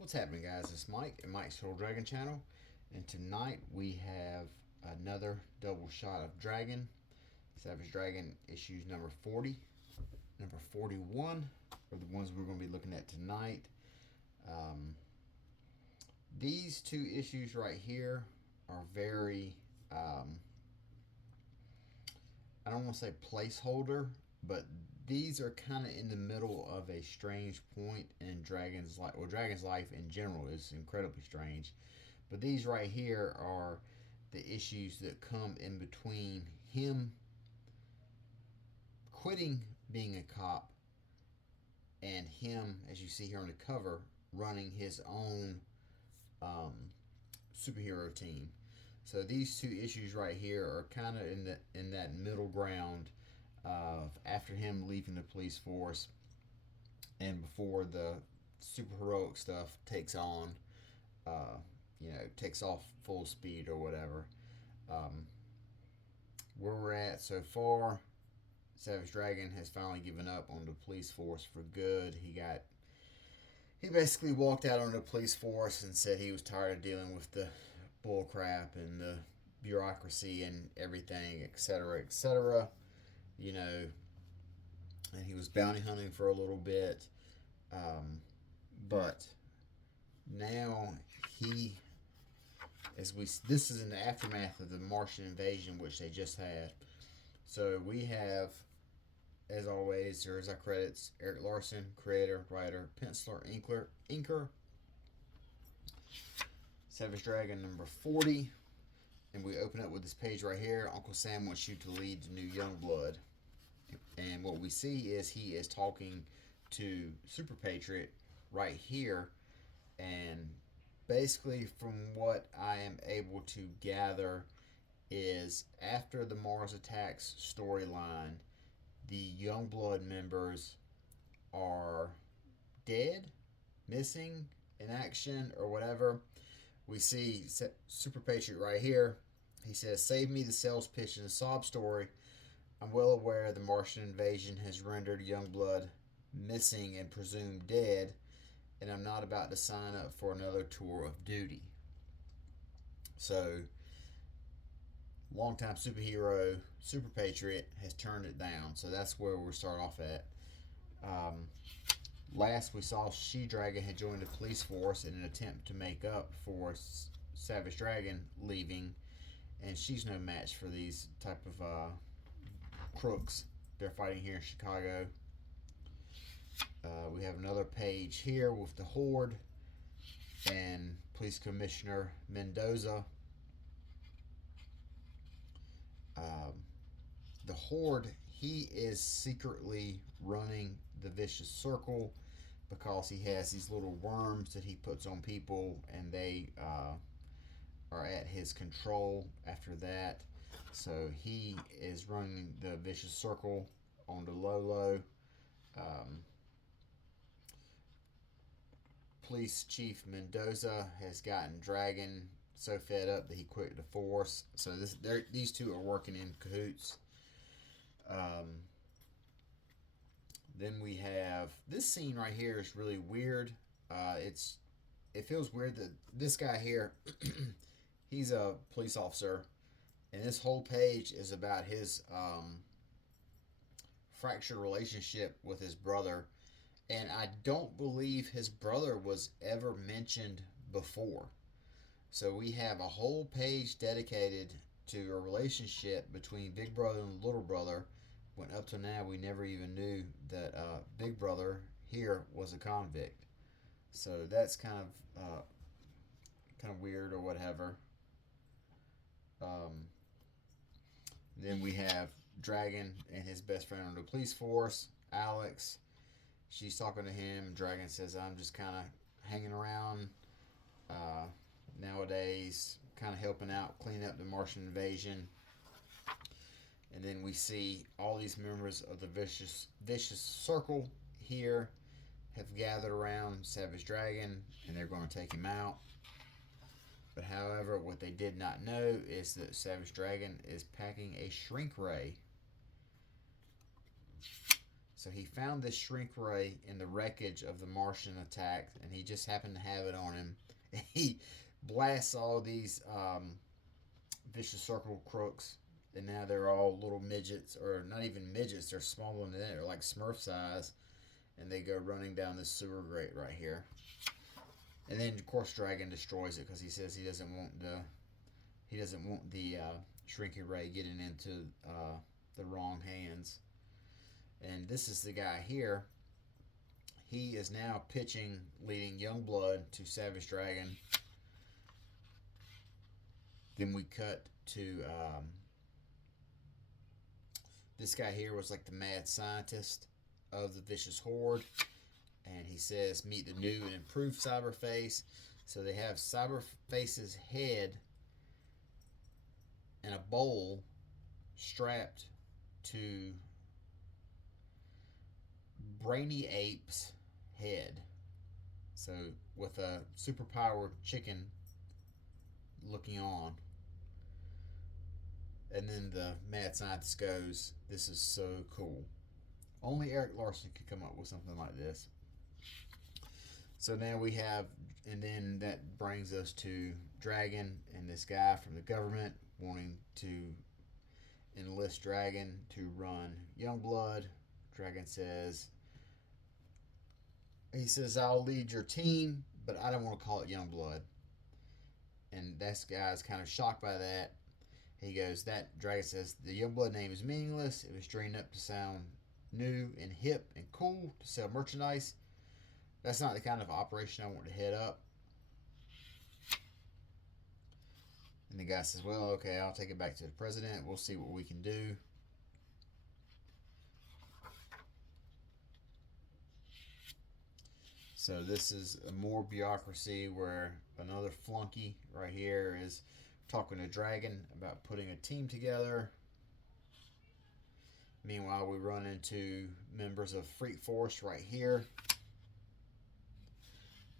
What's happening, guys? It's Mike at Mike's Total Dragon Channel, and tonight we have another double shot of Dragon. Savage Dragon issues number 40, number 41 are the ones we're going to be looking at tonight. Um, these two issues right here are very, I don't want to say placeholder, but these are kind of in the middle of a strange point in Dragon's life. Well, Dragon's life in general is incredibly strange, but these right here are the issues that come in between him quitting being a cop and him, as you see here on the cover, running his own um, superhero team. So these two issues right here are kind of in that middle ground of after him leaving the police force and before the superheroic stuff takes on, uh, takes off full speed or whatever. Um, where we're at so far, Savage Dragon has finally given up on the police force for good. He basically walked out on the police force and said he was tired of dealing with the bull crap and the bureaucracy and everything, etc., etc. You know, and he was bounty hunting for a little bit. But now he, this is in the aftermath of the Martian invasion, which they just had. So we have, as always, there's our credits: Eric Larson, creator, writer, penciler, inker. Savage Dragon number 40. And we open up with this page right here. Uncle Sam wants you to lead the new Youngblood. And what we see is he is talking to Super Patriot right here. And basically, from what I am able to gather, is after the Mars Attacks storyline, the Youngblood members are dead, missing, in action, or whatever. We see Super Patriot right here. He says, "Save me the sales pitch and the sob story. I'm well aware the Martian invasion has rendered Youngblood missing and presumed dead, and I'm not about to sign up for another tour of duty." So, longtime superhero Super Patriot has turned it down. So that's where we start off at. Last we saw, She-Dragon had joined the police force in an attempt to make up for Savage Dragon leaving, and she's no match for these type of crooks they're fighting here in Chicago. We have another page here with the Horde and Police Commissioner Mendoza. The Horde, he is secretly running the Vicious Circle because he has these little worms that he puts on people, and they are at his control after that. So he is running the Vicious Circle on the low. Police Chief Mendoza has gotten Dragon so fed up that he quit the force. So these two are working in cahoots. Then we have this scene right here is really weird. It feels weird that this guy here, he's a police officer, and this whole page is about his fractured relationship with his brother. And I don't believe his brother was ever mentioned before. So we have a whole page dedicated to a relationship between Big Brother and Little Brother, when up to now we never even knew that Big Brother here was a convict. So that's kind of weird or whatever. Then we have Dragon and his best friend on the police force, Alex. She's talking to him. Dragon says, "I'm just kind of hanging around nowadays, kind of helping out, clean up the Martian invasion." And then we see all these members of the Vicious Circle here have gathered around Savage Dragon, and they're going to take him out. But however, what they did not know is that Savage Dragon is packing a shrink ray. So he found this shrink ray in the wreckage of the Martian attack, and he just happened to have it on him. And he blasts all these vicious circle crooks, and now they're all little midgets, or not even midgets, they're smaller than that, they're like Smurf size, and they go running down this sewer grate right here. And then of course Dragon destroys it because he says he doesn't want the shrinking ray getting into the wrong hands. And this is the guy here. He is now pitching, leading Youngblood to Savage Dragon. Then we cut to this guy here was like the mad scientist of the Vicious Horde. And he says, meet the new and improved Cyberface. So they have Cyberface's head in a bowl strapped to Brainy Ape's head. So with a superpowered chicken looking on. And then the mad scientist goes, this is so cool. Only Eric Larson could come up with something like this. So now we have, and then that brings us to Dragon and this guy from the government wanting to enlist Dragon to run Youngblood. Dragon says, I'll lead your team, but I don't want to call it Youngblood. And this guy's kind of shocked by that. He goes, Dragon says, the Youngblood name is meaningless. It was dreamed up to sound new and hip and cool to sell merchandise. That's not the kind of operation I want to head up. And the guy says, well, okay, I'll take it back to the president. We'll see what we can do. So this is more bureaucracy where another flunky right here is talking to Dragon about putting a team together. Meanwhile, we run into members of Freak Force right here.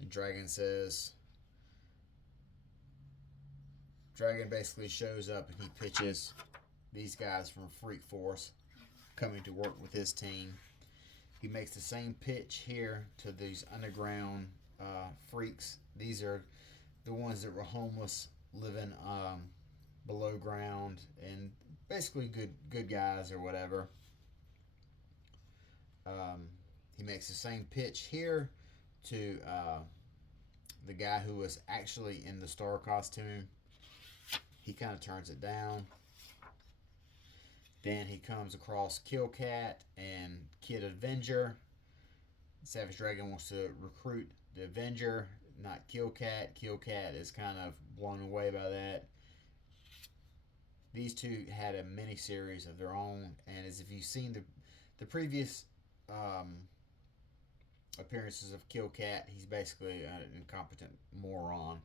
And Dragon basically shows up and he pitches these guys from Freak Force coming to work with his team. He makes the same pitch here to these underground freaks. These are the ones that were homeless, living below ground, and basically good guys or whatever. He makes the same pitch here to the guy who was actually in the star costume. He kind of turns it down. Then he comes across Killcat and Kid Avenger. Savage Dragon wants to recruit the Avenger, not Killcat. Killcat is kind of blown away by that. These two had a mini-series of their own, and as if you've seen the previous appearances of Killcat, he's basically an incompetent moron.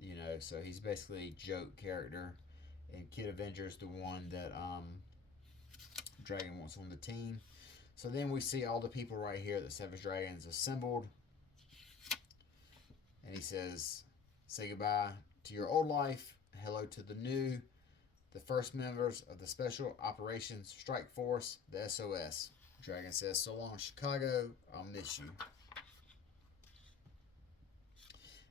You know, so he's basically a joke character. And Kid Avenger is the one that Dragon wants on the team. So then we see all the people right here that Savage Dragon's assembled. And he says, say goodbye to your old life. Hello to the new. The first members of the Special Operations Strike Force, the SOS. Dragon says, so long, Chicago. I'll miss you.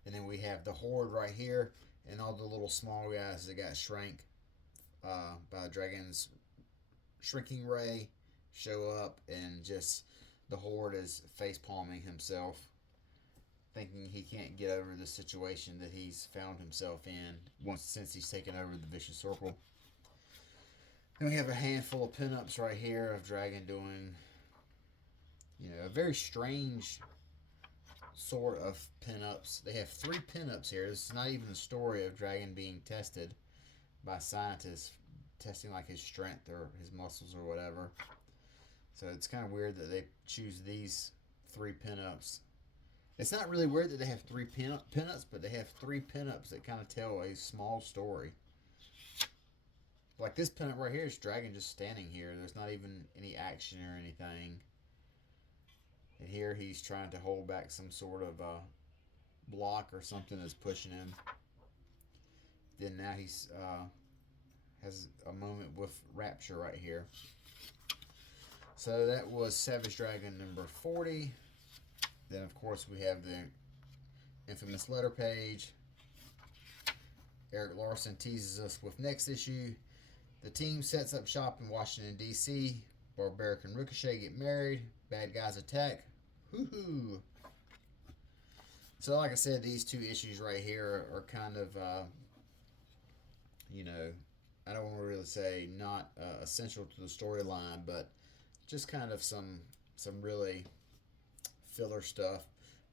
And then we have the Horde right here. And all the little small guys that got shrank by Dragon's shrinking ray show up, and just the Horde is face palming himself, thinking he can't get over the situation that he's found himself in since he's taken over the Vicious Circle. Then we have a handful of pinups right here of Dragon doing, a very strange sort of pinups. They have 3 pinups here. It's not even a story of Dragon being tested by scientists, testing like his strength or his muscles or whatever. So it's kind of weird that they choose these 3 pinups. It's not really weird that they have 3 pinups, but they have 3 pinups that kind of tell a small story. Like this pinup right here is Dragon just standing here. There's not even any action or anything. And here he's trying to hold back some sort of block or something that's pushing him. Then now he's has a moment with Rapture right here. So that was Savage Dragon number 40. Then, of course, we have the infamous letter page. Erik Larsen teases us with next issue. The team sets up shop in Washington, D.C. Barbaric and Ricochet get married. Bad guys attack. Hoo-hoo. So, like I said, these two issues right here are kind of, I don't want to really say not essential to the storyline, but just kind of some really filler stuff,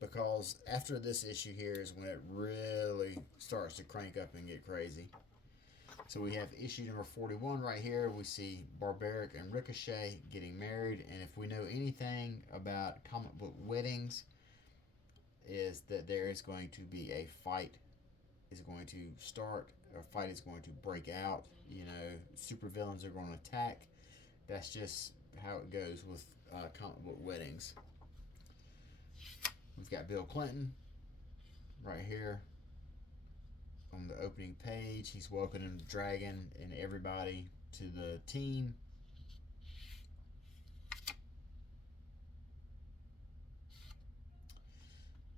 because after this issue here is when it really starts to crank up and get crazy. So we have issue number 41 right here. We see Barbaric and Ricochet getting married, and if we know anything about comic book weddings, is that there is going to be a fight is going to start, a fight is going to break out. Supervillains are going to attack. That's just how it goes with comic book weddings. We've got Bill Clinton right here on the opening page. He's welcoming Dragon and everybody to the team.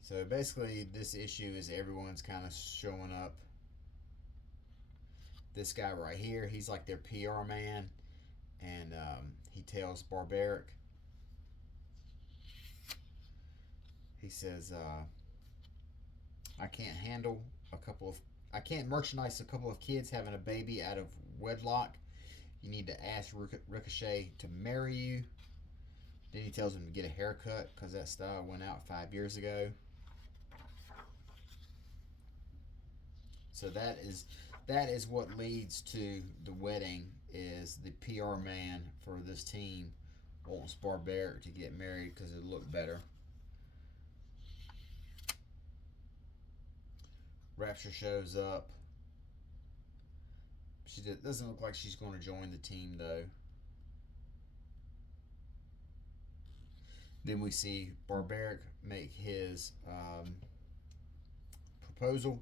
So basically, this issue is everyone's kind of showing up. This guy right here, he's like their PR man, and he tells Barbaric, he says, I can't merchandise a couple of kids having a baby out of wedlock. You need to ask Ricochet to marry you. Then he tells him to get a haircut because that style went out 5 years ago. So that is what leads to the wedding, is the PR man for this team wants Barbaric to get married because it looked better. Rapture shows up. She doesn't look like she's going to join the team, though. Then we see Barbaric make his proposal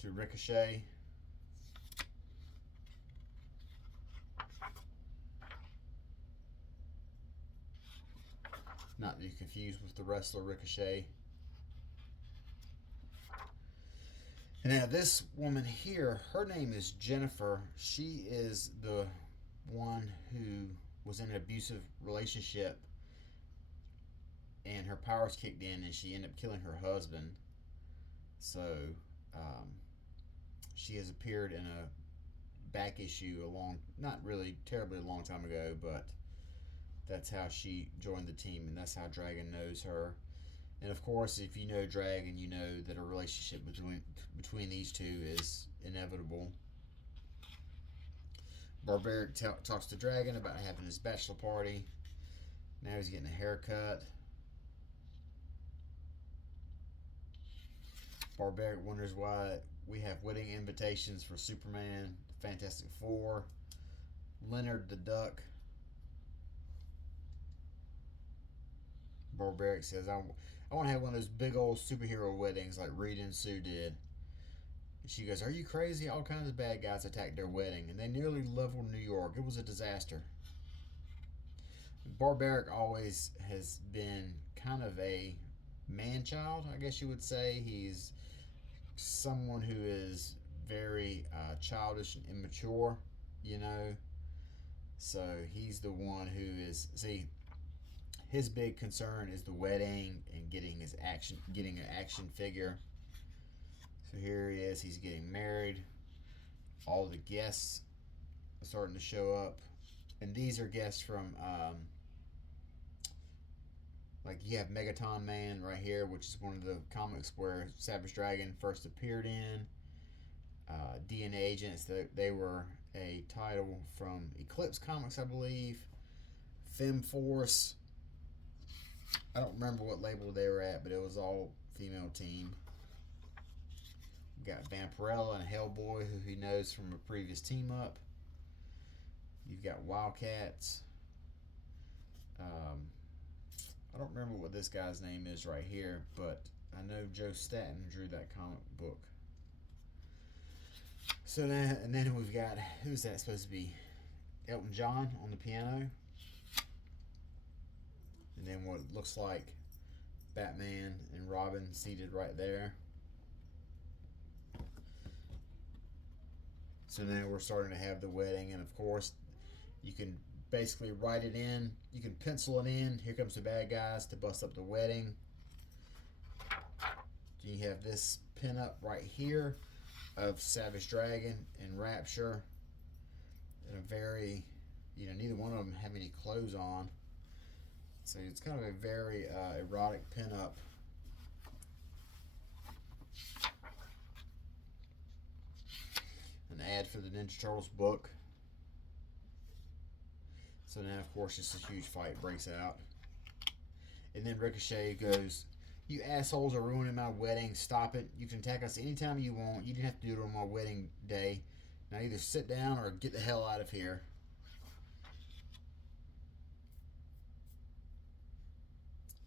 to Ricochet. Not to be confused with the wrestler Ricochet. And now this woman here, her name is Jennifer. She is the one who was in an abusive relationship, and her powers kicked in, and she ended up killing her husband. So she has appeared in a back issue not really terribly a long time ago, but that's how she joined the team, and that's how Dragon knows her. And of course, if you know Dragon, you know that a relationship between these two is inevitable. Barbaric talks to Dragon about having his bachelor party. Now he's getting a haircut. Barbaric wonders why we have wedding invitations for Superman, Fantastic Four, Leonard the Duck. Barbaric says, I want to have one of those big old superhero weddings like Reed and Sue did. And she goes, are you crazy? All kinds of bad guys attacked their wedding, and they nearly leveled New York. It was a disaster. Barbaric always has been kind of a man-child, I guess you would say. He's someone who is very childish and immature, So he's the one who is, his big concern is the wedding and getting an action figure. So here he is, he's getting married. All the guests are starting to show up. And these are guests from, like you have Megaton Man right here, which is one of the comics where Savage Dragon first appeared in. DNA Agents, they were a title from Eclipse Comics, I believe. FemForce. I don't remember what label they were at, but it was all female team. We've got Vampirella and Hellboy, who he knows from a previous team up. You've got Wildcats. I don't remember what this guy's name is right here, but I know Joe Staton drew that comic book. So then we've got, who's that supposed to be? Elton John on the piano. and then what looks like Batman and Robin seated right there. So now we're starting to have the wedding, and of course, you can basically write it in. You can pencil it in. Here comes the bad guys to bust up the wedding. You have this pin-up right here of Savage Dragon and Rapture. In a very, neither one of them have any clothes on. So it's kind of a very erotic pin-up. An ad for the Ninja Turtles book. So now, of course, just a huge fight breaks out. And then Ricochet goes, "You assholes are ruining my wedding. Stop it. You can attack us anytime you want. You didn't have to do it on my wedding day. Now either sit down or get the hell out of here."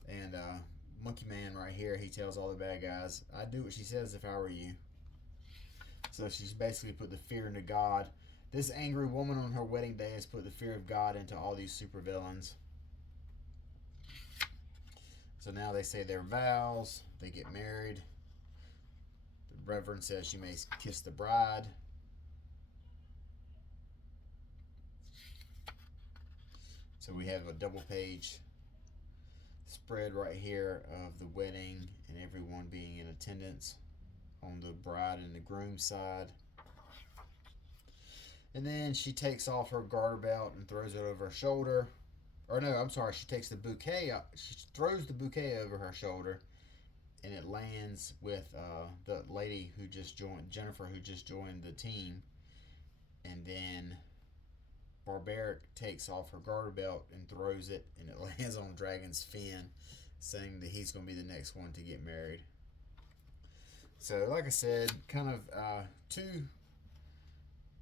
And Monkey Man right here, he tells all the bad guys, "I'd do what she says if I were you." So she's basically put the fear into God. This angry woman on her wedding day has put the fear of God into all these supervillains. So now they say their vows. They get married. The Reverend says she may kiss the bride. So we have a double page spread right here of the wedding and everyone being in attendance on the bride and the groom side. And then she takes off her garter belt and throws it over her shoulder. Or no, I'm sorry, she takes the bouquet up. She throws the bouquet over her shoulder, and it lands with the lady who just joined, Jennifer, who just joined the team. And then Barbaric takes off her garter belt and throws it, and it lands on Dragon's fin, saying that he's going to be the next one to get married. So, like I said, kind of two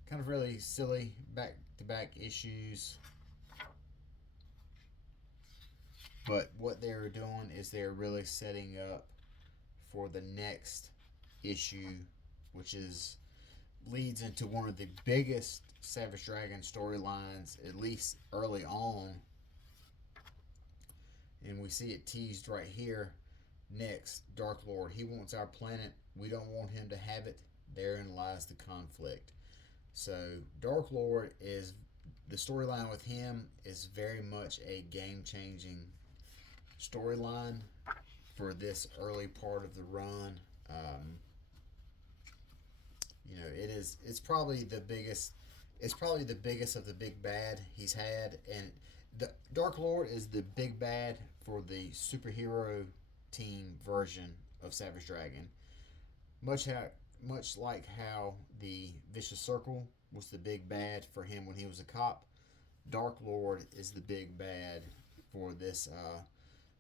kind of really silly back-to-back issues. But what they're doing is they're really setting up for the next issue, which leads into one of the biggest Savage Dragon storylines, at least early on. And we see it teased right here. Next, Dark Lord. He wants our planet. We don't want him to have it. Therein lies the conflict. So Dark Lord the storyline with him is very much a game-changing storyline for this early part of the run. It's probably the biggest. It's probably the biggest of the big bad he's had, and the Dark Lord is the big bad for the superhero team version of Savage Dragon. Much like how the Vicious Circle was the big bad for him when he was a cop, Dark Lord is the big bad for this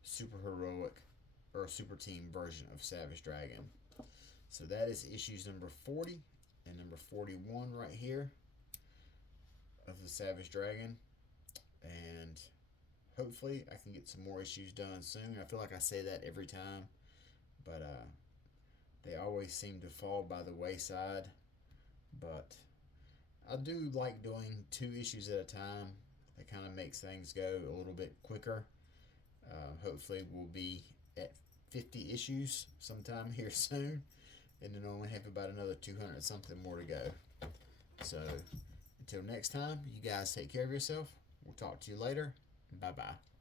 super heroic or super team version of Savage Dragon. So that is issues number 40 and number 41 right here of the Savage Dragon. And hopefully I can get some more issues done soon. I feel like I say that every time, but they always seem to fall by the wayside. But I do like doing 2 issues at a time. That kind of makes things go a little bit quicker. Hopefully we'll be at 50 issues sometime here soon, and then only have about another 200 something more to go. So until next time, you guys take care of yourself. We'll talk to you later. Bye bye.